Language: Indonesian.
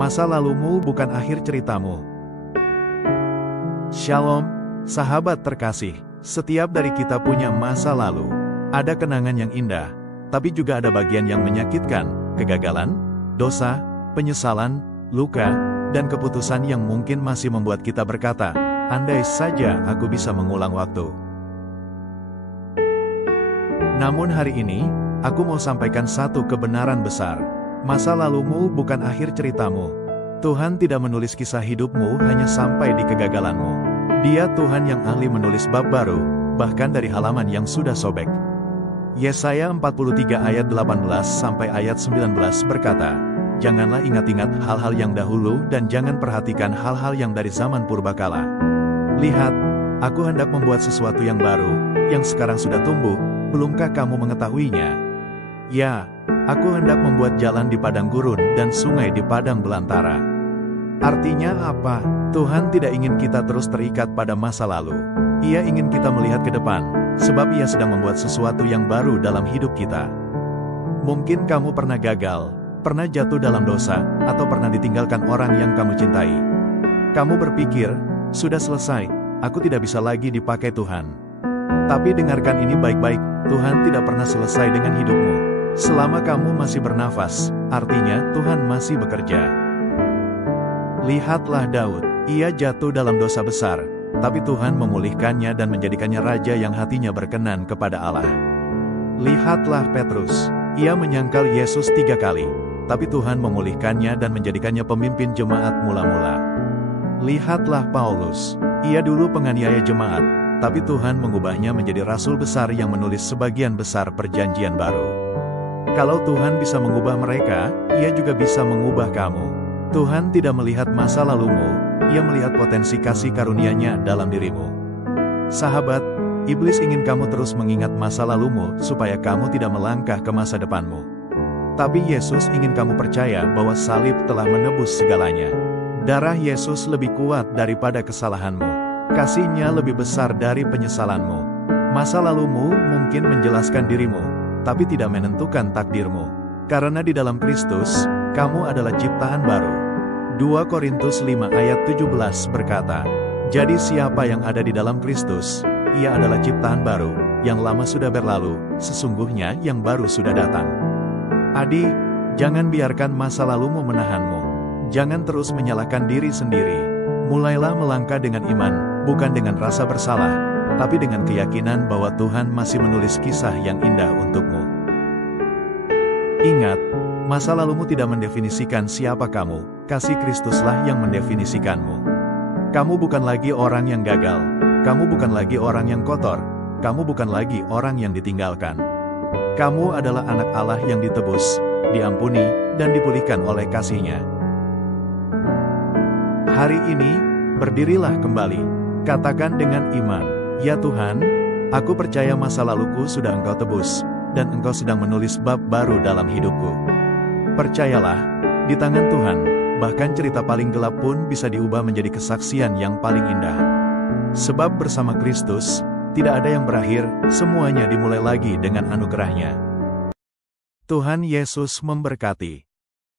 Masa lalumu bukan akhir ceritamu. Shalom, sahabat terkasih. Setiap dari kita punya masa lalu. Ada kenangan yang indah, tapi juga ada bagian yang menyakitkan, kegagalan, dosa, penyesalan, luka, dan keputusan yang mungkin masih membuat kita berkata, andai saja aku bisa mengulang waktu. Namun hari ini, aku mau sampaikan satu kebenaran besar. Masa lalumu bukan akhir ceritamu. Tuhan tidak menulis kisah hidupmu hanya sampai di kegagalanmu. Dia Tuhan yang ahli menulis bab baru, bahkan dari halaman yang sudah sobek. Yesaya 43 ayat 18 sampai ayat 19 berkata, janganlah ingat-ingat hal-hal yang dahulu dan jangan perhatikan hal-hal yang dari zaman purbakala. Lihat, aku hendak membuat sesuatu yang baru, yang sekarang sudah tumbuh, belumkah kamu mengetahuinya? Ya, aku hendak membuat jalan di padang gurun dan sungai di padang belantara. Artinya apa? Tuhan tidak ingin kita terus terikat pada masa lalu. Ia ingin kita melihat ke depan, sebab Ia sedang membuat sesuatu yang baru dalam hidup kita. Mungkin kamu pernah gagal, pernah jatuh dalam dosa, atau pernah ditinggalkan orang yang kamu cintai. Kamu berpikir, sudah selesai, aku tidak bisa lagi dipakai Tuhan. Tapi dengarkan ini baik-baik, Tuhan tidak pernah selesai dengan hidupmu. Selama kamu masih bernafas, artinya Tuhan masih bekerja. Lihatlah Daud, ia jatuh dalam dosa besar, tapi Tuhan memulihkannya dan menjadikannya raja yang hatinya berkenan kepada Allah. Lihatlah Petrus, ia menyangkal Yesus 3 kali, tapi Tuhan memulihkannya dan menjadikannya pemimpin jemaat mula-mula. Lihatlah Paulus, ia dulu penganiaya jemaat, tapi Tuhan mengubahnya menjadi rasul besar yang menulis sebagian besar perjanjian baru. Kalau Tuhan bisa mengubah mereka, Ia juga bisa mengubah kamu. Tuhan tidak melihat masa lalumu, Ia melihat potensi kasih karunia-Nya dalam dirimu. Sahabat, iblis ingin kamu terus mengingat masa lalumu supaya kamu tidak melangkah ke masa depanmu. Tapi Yesus ingin kamu percaya bahwa salib telah menebus segalanya. Darah Yesus lebih kuat daripada kesalahanmu. Kasih-Nya lebih besar dari penyesalanmu. Masa lalumu mungkin menjelaskan dirimu, tapi tidak menentukan takdirmu. Karena di dalam Kristus, kamu adalah ciptaan baru. 2 Korintus 5 ayat 17 berkata, jadi siapa yang ada di dalam Kristus, ia adalah ciptaan baru, yang lama sudah berlalu, sesungguhnya yang baru sudah datang. Adik, jangan biarkan masa lalumu menahanmu. Jangan terus menyalahkan diri sendiri. Mulailah melangkah dengan iman, bukan dengan rasa bersalah, tapi dengan keyakinan bahwa Tuhan masih menulis kisah yang indah untukmu. Ingat, masa lalumu tidak mendefinisikan siapa kamu, kasih Kristuslah yang mendefinisikanmu. Kamu bukan lagi orang yang gagal, kamu bukan lagi orang yang kotor, kamu bukan lagi orang yang ditinggalkan. Kamu adalah anak Allah yang ditebus, diampuni, dan dipulihkan oleh kasih-Nya. Hari ini, berdirilah kembali, katakan dengan iman, ya Tuhan, aku percaya masa laluku sudah Engkau tebus, dan Engkau sedang menulis bab baru dalam hidupku. Percayalah, di tangan Tuhan, bahkan cerita paling gelap pun bisa diubah menjadi kesaksian yang paling indah. Sebab bersama Kristus, tidak ada yang berakhir, semuanya dimulai lagi dengan anugerah-Nya. Tuhan Yesus memberkati.